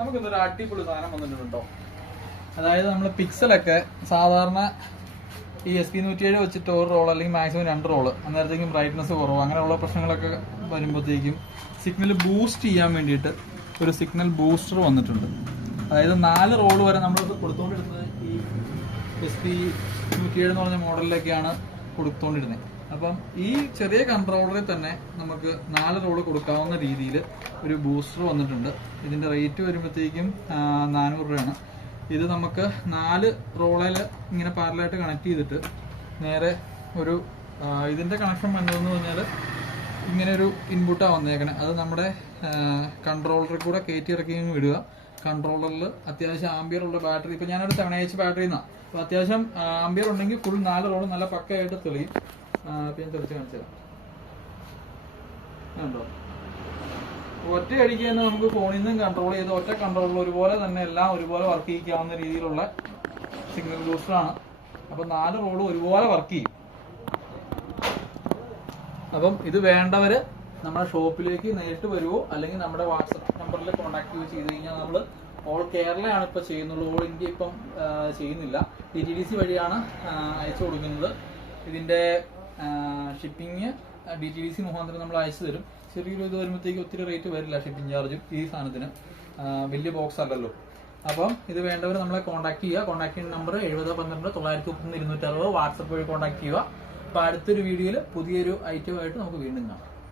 നമുക്കിന്നൊരു അടിപൊളി സാധനം വന്നിട്ടുണ്ടോ. അതായത് നമ്മൾ പിക്സലൊക്കെ സാധാരണ ഈ SP107 വെച്ചിട്ട് ഒരു റോൾ അല്ലെങ്കിൽ മാക്സിമം 2 റോള്, അന്നേരത്തേക്കും ബ്രൈറ്റ്നസ് കുറവ്, അങ്ങനെയുള്ള പ്രശ്നങ്ങളൊക്കെ വരുമ്പോഴത്തേക്കും സിഗ്നൽ ബൂസ്റ്റ് ചെയ്യാൻ വേണ്ടിയിട്ട് ഒരു സിഗ്നൽ ബൂസ്റ്റർ വന്നിട്ടുണ്ട്. അതായത് 4 റോള് വരെ നമ്മൾ കൊടുത്തുകൊണ്ടിരുന്നത് ഈ SP107 എന്ന് പറഞ്ഞ മോഡലിലേക്കാണ് കൊടുത്തുകൊണ്ടിരുന്നത്. അപ്പം ഈ ചെറിയ കൺട്രോളറിൽ തന്നെ നമുക്ക് 4 റോള് കൊടുക്കാവുന്ന രീതിയിൽ ഒരു ബൂസ്റ്റർ വന്നിട്ടുണ്ട്. ഇതിന്റെ റേറ്റ് വരുമ്പോഴത്തേക്കും 400 രൂപയാണ്. ഇത് നമുക്ക് 4 റോളിൽ ഇങ്ങനെ പാരലായിട്ട് കണക്ട് ചെയ്തിട്ട് നേരെ ഒരു ഇതിന്റെ കണക്ഷൻ വന്നതെന്ന് പറഞ്ഞാൽ ഇങ്ങനെ ഒരു ഇൻപുട്ടാണ് വന്നേക്കണേ. അത് നമ്മുടെ കൺട്രോളറിൽ കൂടെ കയറ്റി ഇറക്കി വിടുക. കൺട്രോളറിൽ അത്യാവശ്യം ആംബിയർ ഉള്ള ബാറ്ററി, ഇപ്പൊ ഞാനൊരു 7AH ബാറ്ററി നിന്നാണ്, അപ്പൊ അത്യാവശ്യം ആംബിയർ ഉണ്ടെങ്കിൽ ഫുൾ 4 റോള് നല്ല പക്കയായിട്ട് തെളിയും. ഞാൻ തെളിച്ച് കാണിച്ചു തരാം. കണ്ടോ, ഒറ്റ അടിക്ക് തന്നെ നമുക്ക് ഫോണിൽ നിന്നും കൺട്രോൾ ചെയ്ത് ഒറ്റ കൺട്രോളിൽ ഒരുപോലെ തന്നെ എല്ലാം ഒരുപോലെ വർക്ക് ചെയ്യിക്കാവുന്ന രീതിയിലുള്ള സിഗ്നൽ ബൂസ്റ്ററാണ്. അപ്പൊ 4 റോള് ഒരുപോലെ വർക്ക് ചെയ്യും. അപ്പം ഇത് വേണ്ടവര് നമ്മുടെ ഷോപ്പിലേക്ക് നേരിട്ട് വരുമോ അല്ലെങ്കിൽ നമ്മുടെ വാട്സപ്പ് നമ്പറിൽ കോൺടാക്ട് ചെയ്ത് കഴിഞ്ഞാൽ നമ്മൾ ഓൾ കേരളയാണ് ഇപ്പൊ ചെയ്യുന്നുള്ളൂ. ഓൾ ഇന്ത്യ ഇപ്പം ചെയ്യുന്നില്ല. DTDC വഴിയാണ് അയച്ചു കൊടുക്കുന്നത്. ഇതിന്റെ ഷിപ്പിംഗ് DTDC മുഖാന്തരം നമ്മൾ അയച്ചു തരും. ചെറിയൊരു ഇത് വരുമ്പോഴത്തേക്ക് ഒത്തിരി റേറ്റ് വരില്ല ഷിപ്പിംഗ് ചാർജും. ഈ സാധനത്തിന് വലിയ ബോക്സ് അല്ലല്ലോ. അപ്പം ഇത് വേണ്ടവർ നമ്മളെ കോൺടാക്ട് ചെയ്യുക. കോൺടാക്ട് ചെയ്യുന്ന നമ്പർ 7012-931-260. വാട്സപ്പ് വഴി കോൺടാക്ട് ചെയ്യുക. അപ്പൊ അടുത്തൊരു വീഡിയോയിൽ പുതിയൊരു ഐറ്റമായിട്ട് നമുക്ക് വീണ്ടും കാണാം.